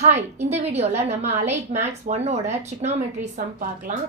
Hi, இந்த வீடியோல நம்ம Allied Max 1 ஓட trigonometry sum பார்க்கலாம்.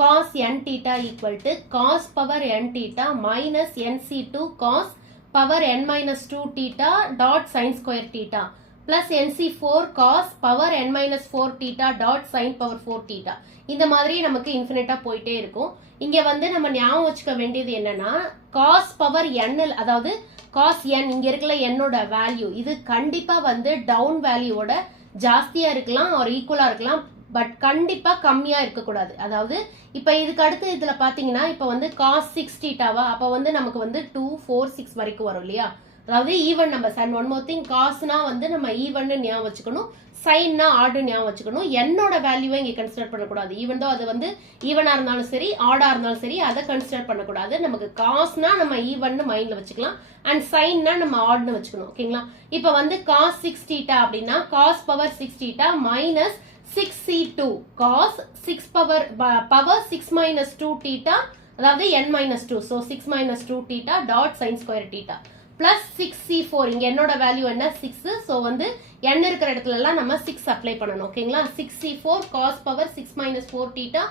Cos n theta equal to cos power n theta minus nc2 cos power n minus 2 theta dot sin square theta plus nc4 cos power n minus 4 theta dot sin power 4 theta. இந்த மாதிரி நமக்கு இன்ஃபினிட்டா போயிட்டே இருக்கும். இங்க வந்து நம்ம ஞாபகம் வச்சுக்க வேண்டியது என்னன்னா cos power n அதாவது cos n இங்க இருக்கிற n ஓட வேல்யூ இது கண்டிப்பா வந்து டவுன் வேல்யூவோட ஜாஸ்தியா இருக்கலாம் ஒரு ஈக்குவலா இருக்கலாம் பட் கண்டிப்பா கம்மியா இருக்க கூடாது. அதாவது இப்ப இதுக்கு அடுத்து இதுல பாத்தீங்கன்னா இப்ப வந்து cos 6 தீட்டாவா அப்ப வந்து நமக்கு வந்து 2 4 6 வரைக்கும் வரும் இல்லையா. அதாவது even numbers and one more thing காஸ்னா வந்து நம்ம ஈவன் ஞாபகம் வச்சுக்கணும், சைன்னா ஆர்டு ஞாபகம் வச்சுக்கணும். என்னோட வேல்யூவை இங்க கன்சிடர் பண்ணக்கூடாது. ஈவன் தோ அது வந்து ஈவனா இருந்தாலும் சரி ஆடா இருந்தாலும் சரி அதை கன்சிடர் பண்ணக்கூடாது. நமக்கு காஸ்னா நம்ம ஈவன் மைண்ட்ல வச்சுக்கலாம் அண்ட் சைன்னா நம்ம ஆட்னு வச்சுக்கணும். ஓகேங்களா. இப்ப வந்து காஸ் 6 தீட்டா அப்படின்னா cos power 6 theta minus 6c2 cos 6 power 6 minus 2 theta அதாவது n minus 2 so 6 minus 2 theta dot sine square theta plus 6c4 இங்க என்னோட வேல்யூ என்ன 6 ஸோ வந்து n இருக்கிற இடத்துல எல்லாம் நம்ம 6 அப்ளை பண்ணணும். ஓகேங்களா. 6c4 cos power 6 minus 4 theta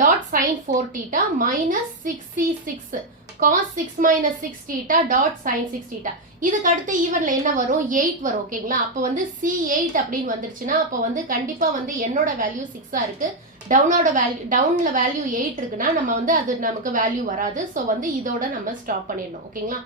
dot sine 4 theta minus 6c6 cos 6 minus 6 theta dot sin 6 theta. இதுக்கு அடுத்து ஈவன்ல என்ன வரும் 8 வரும். ஓகேங்களா. அப்ப வந்து C8 அப்படின்னு வந்துருச்சுன்னா அப்ப வந்து கண்டிப்பா வந்து என்னோட வேல்யூ 6 இருக்கு, டவுன்ல வேல்யூ 8 இருக்குன்னா நம்ம வந்து அது நமக்கு வேல்யூ வராது. சோ வந்து இதோட நம்ம ஸ்டாப் பண்ணிடணும். ஓகேங்களா.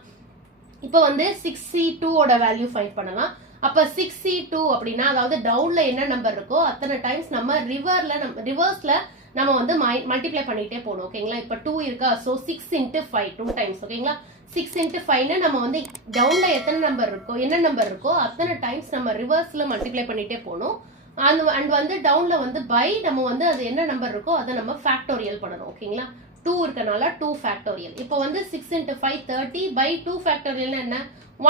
இப்ப வந்து 6c2 ஓட வேல்யூ ஃபைண்ட் பண்ணலாம். அப்ப 6c2 அப்படின்னா அதாவது டவுன்ல என்ன நம்பர் இருக்கோ அத்தனை டைம்ஸ் நம்ம ரிவர்ஸ்ல நம்ம வந்து மல்டிப்ளை பண்ணிட்டே போகணும். ஓகேங்களா. இப்ப 2 இருக்கா சோ 6 into 5 2 டைம்ஸ். ஓகேங்களா. 6 into 5 நம்ம வந்து டவுன்ல எத்தனை நம்பர் இருக்கோ என்ன நம்பர் இருக்கோ அத்தனை டைம்ஸ் நம்ம ரிவர்ஸ்ல மல்டிப்ளை பண்ணிட்டே போகணும். அண்ட் வந்து டவுன்ல வந்து பை நம்ம வந்து அது என்ன நம்பர் இருக்கோ அதை நம்ம ஃபேக்டோரியல் பண்ணணும். ஓகேங்களா. 2 இருக்கனால 2 ஃபேக்டோரியல். இப்போ வந்து 6 into 5 30 by 2 ஃபேக்டோரியல் என்ன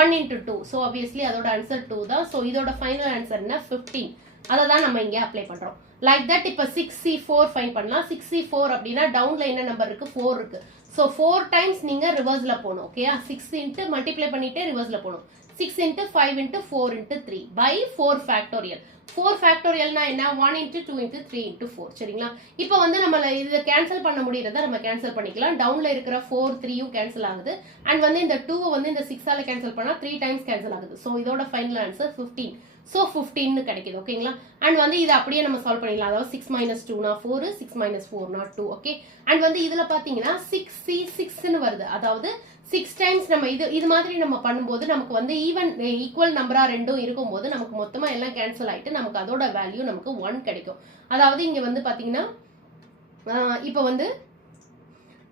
1 into 2 ஸோ ஆப்வியஸ்லி அதோட ஆன்சர் 2 தான். ஸோ இதோட ஃபைனல் ஆன்சர் என்ன 15. அதை தான் நம்ம இங்கே அப்ளை பண்றோம். லைக் தட் இப்போ 6c4 ஃபைண்ட் பண்ணலாம். 6c4 அப்படின்னா டவுன்ல என்ன நம்பர் இருக்கு 4 இருக்கு. ஸோ 4 டைம்ஸ் நீங்க ரிவர்ஸ்ல போகணும். ஓகேயா. 6 இன்ட்டு மல்டிப்ளை பண்ணிட்டே ரிவர்ஸ்ல போகணும். 6 into 5 into 4 into 3 by 4 factorial. 4 ஃபேக்டோரியல்னா என்ன 1 into 2 into 3 into 4. சரிங்களா. இப்போ வந்து நம்ம இதை கேன்சல் பண்ண முடியறத நம்ம கேன்சல் பண்ணிக்கலாம். டவுன்ல இருக்கிற 4 3யும் கேன்சல் ஆகுது அண்ட் வந்து இந்த 2 வந்து இந்த 6 ஆல கேன்சல் பண்ணா 3 டைம்ஸ் கேன்சல் ஆகுது. ஸோ இதோட ஃபைனல் ஆன்சர் 15. ஸோ 15 கிடைக்குது. ஓகேங்களா. அண்ட் வந்து இதை அப்படியே நம்ம சால்வ் பண்ணிடலாம். அதாவது 6 minus 2 4 6 minus 4 2. ஓகே. அண்ட் வந்து இதுல பாத்தீங்கன்னா 6c6 வருது. அதாவது 6 டைம்ஸ் நம்ம இது மாதிரி நம்ம பண்ணும்போது நமக்கு வந்து ஈக்குவல் நம்பரா ரெண்டும் இருக்கும்போது நமக்கு மொத்தமா எல்லாம் கேன்சல் ஆயிட்டு நமக்கு அதோட வேல்யூ நமக்கு 1 கிடைக்கும். அதாவது இங்க வந்து பாத்தீங்கன்னா இப்ப வந்து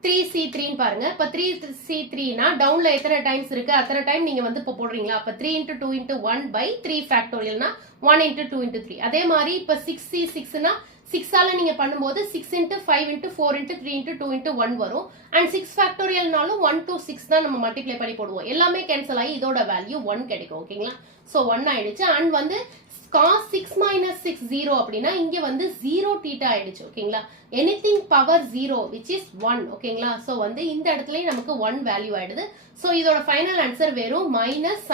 3c3 பாருங்க. இப்ப 3c3னா டவுன்ல எத்தனை டைம்ஸ் இருக்கு அத்தனை டைம் நீங்க வந்து இப்ப போடுறீங்களா. அப்ப 3 into 2 into 1 by 3 ஃபேக்டோரியல்னா 1 into 2 into 3. அதே மாதிரி இப்ப 6c6னா 6 ஆல நீங்க பண்ணும்போது 6 into 5 into 4 into 3 into 2 into 1 வரும். அண்ட் 6 ஃபேக்டோரியல்னாலும் 1 to 6 தான் நம்ம மல்டிப்ளை பண்ணி போடுவோம். எல்லாமே கேன்சல் ஆகி இதோட வேல்யூ 1 கிடைக்கும். ஓகேங்களா. சோ 1 ஆயிடுச்சு. அண்ட் வந்து cos 6 minus 6 0 அப்படின்னா இங்க வந்து 0 தீட்டா ஆயிடுச்சு. ஓகேங்களா. Anything power 0 which is 1. ஓகேங்களா. சோ வந்து இந்த இடத்துலயே நமக்கு 1 வேல்யூ ஆயிடுது. சோ இதோட ஃபைனல் ஆன்சர் வெறும் மைனஸ்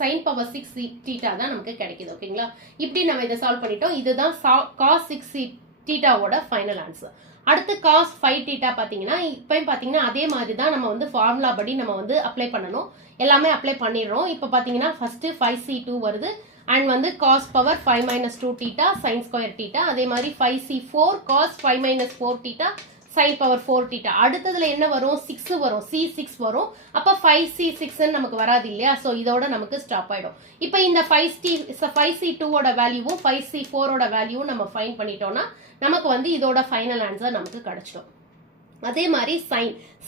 sin power 6 தீட்டா தான் நமக்கு கிடைக்குது. ஓகேங்களா. இப்படி நம்ம இதை சால்வ் பண்ணிட்டோம். இதுதான் cos 6 தீட்டாவோட ஃபைனல் ஆன்சர். அடுத்து cos 5 தீட்டா பாத்தீங்கன்னா இப்பயும் பாத்தீங்கன்னா அதே மாதிரி தான் நம்ம வந்து ஃபார்முலா படி நம்ம வந்து அப்ளை பண்ணணும். எல்லாமே அப்ளை பண்ணிடுறோம். இப்ப பாத்தீங்கன்னா ஃபர்ஸ்ட் 5c2 வருது அண்ட் வந்து cos power 5 minus 2 theta sin square theta. அதே மாதிரி 5c4 cos 5 minus 4 theta sin power 4 theta. அடுத்ததுல என்ன வரும் 6 வரும் c6 வரும். அப்ப 5c6 நமக்கு வராது இல்லையா. சோ இதோட நமக்கு ஸ்டாப் ஆயிடும். இப்ப இந்த 5c2 ஓட வேல்யூவும் 5c4 ஓட வேல்யூவும் நம்ம ஃபைண்ட் பண்ணிட்டோம்னா நமக்கு வந்து இதோட ஃபைனல் ஆன்சர் நமக்கு கிடைச்சிடும். அதே மாதிரி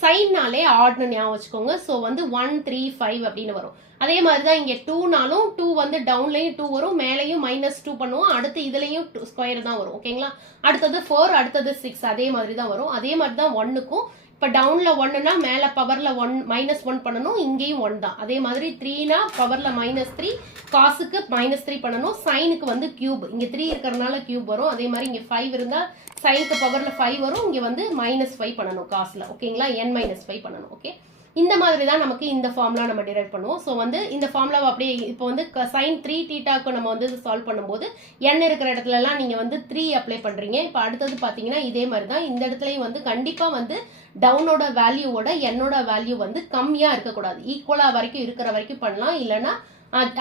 சைன்னாலே ஆட்னு ஞாபகம் வச்சுக்கோங்க. ஸோ வந்து 1 3 5 அப்படின்னு வரும். அதே மாதிரி தான் இங்க 2நாலும் 2 வந்து டவுன்லயும் 2 வரும், மேலையும் -2 பண்ணுவோம். அடுத்து இதுலயும் ஸ்கொயர் தான் வரும். ஓகேங்களா. அடுத்தது 4 அடுத்தது 6 அதே மாதிரி தான் வரும். அதே மாதிரி தான் 1க்கும் இப்ப டவுன்ல 1னா மேல பவர்ல 1 -1 பண்ணணும், இங்கேயும் 1 தான். அதே மாதிரி 3னா பவர்ல -3 காசுக்கு -3 பண்ணணும், சைனுக்கு வந்து கியூப் இங்க 3 இருக்கறனால கியூப் வரும். அதே மாதிரி இங்க 5 இருந்தா சைனுக்கு பவர்ல 5 வரும், இங்க வந்து -5 பண்ணணும் காசுல. ஓகேங்களா. n -5 பண்ணணும். ஓகே. இந்த மாதிரி தான் நமக்கு இந்த ஃபார்முலா நம்ம டிரைவ் பண்ணுவோம். ஸோ வந்து இந்த ஃபார்முலாவை அப்படியே இப்போ வந்து sin 3 தீட்டாக்கு நம்ம வந்து சால்வ் பண்ணும்போது n இருக்கிற இடத்துலலாம் நீங்கள் வந்து 3 அப்ளை பண்ணுறீங்க. இப்போ அடுத்தது பார்த்தீங்கன்னா இதே மாதிரி தான் இந்த இடத்துலையும் வந்து கண்டிப்பாக வந்து டவுனோட வேல்யூவோட என்னோட வேல்யூ வந்து கம்மியாக இருக்கக்கூடாது. ஈக்குவலாக வரைக்கும் இருக்கிற வரைக்கும் பண்ணலாம், இல்லைன்னா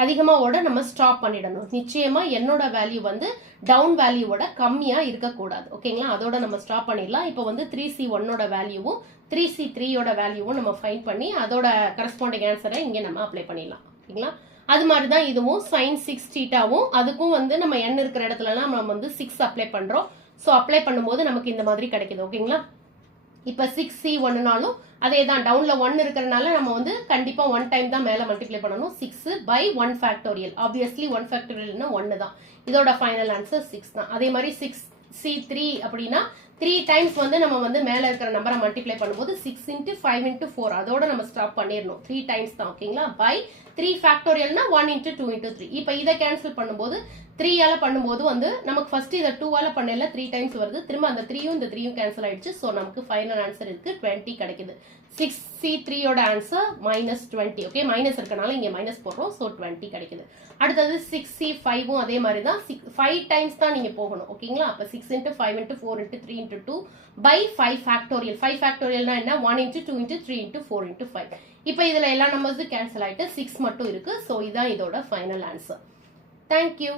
அதிகமாவோட நம்ம ஸ்டாப் பண்ணிடணும். நிச்சயமா என்னோட வேல்யூ வந்து டவுன் வேல்யூவோட கம்மியா இருக்கக்கூடாது. ஓகேங்களா, அதோட நம்ம ஸ்டாப் பண்ணிடலாம். இப்போ வந்து 3C1ஓட வேல்யூவும் 3C3ஓட வேல்யூவும் நம்ம ஃபைண்ட் பண்ணி அதோட கரஸ்பாண்டிங் ஆன்சரை இங்கே நம்ம அப்ளை பண்ணிடலாம். ஓகேங்களா, அது மாதிரி தான் இதுவும் sin 6 தீட்டாவும் அதுக்கும் வந்து நம்ம n இருக்கிற இடத்துலலாம் நம்ம வந்து 6 அப்ளை பண்றோம். ஸோ அப்ளை பண்ணும்போது நமக்கு இந்த மாதிரி கிடைக்குது. ஓகேங்களா, இப்போ 6C1னாலும் அதே தான், டவுன்ல 1 இருக்கிறனால நம்ம வந்து கண்டிப்பா 1 டைம் தான் மேல மல்டிப்ளை பண்ணணும். 6/1 ஃபேக்டோரியல், ஆப்வியஸ்லி 1 ஃபேக்டோரியல்னா 1 தான். இதோட ஃபைனல் ஆன்சர் 6 தான். அதே மாதிரி 6C3 அப்படின்னா 3 டைம்ஸ் வந்து நம்ம வந்து மேல இருக்கிற நம்பரை மல்டிப்ளை பண்ணும்போது 6 × 5 × 4 அதோட நம்ம ஸ்டாப் பண்ணிடணும். 3 டைம்ஸ் தான். ஓகேங்களா, பை 3 ஃபேக்டோரியல்னா 1 × 2 × 3. இப்போ இதை கேன்சல் பண்ணும்போது 3ஆல பண்ணும்போது வந்து நமக்கு ஃபர்ஸ்ட் இதை 2ஆல பண்ணல 3 டைம்ஸ் வருது. திரும்ப அந்த 3யும் இந்த 3யும் கேன்சல் ஆயிடுச்சு. ஸோ நமக்கு ஃபைனல் ஆன்சர் இருக்கு 20 கிடைக்குது. 6C3ஓட ஆன்சர் -20. ஓகே, மைனஸ் இருக்கனால இங்க மைனஸ் போடுறோம். ஸோ 20 கிடைக்குது. அடுத்தது 6C5வும் அதே மாதிரி தான் 5 டைம்ஸ் தான் நீங்க போகணும். ஓகேங்களா, அப்ப 6 × 5 × 4 × 3 × 2 by 5 ஃபேக்டோரியல். 5 ஃபேக்டோரியல்னா என்ன, 1 × 2 × 3 × 4 × 5. இப்போ இதுல எல்லா நம்பர்ஸும் கேன்சல் ஆயிட்டு 6 மட்டும் இருக்கு. ஸோ இதான் இதோட ஃபைனல் ஆன்சர். தேங்க்யூ.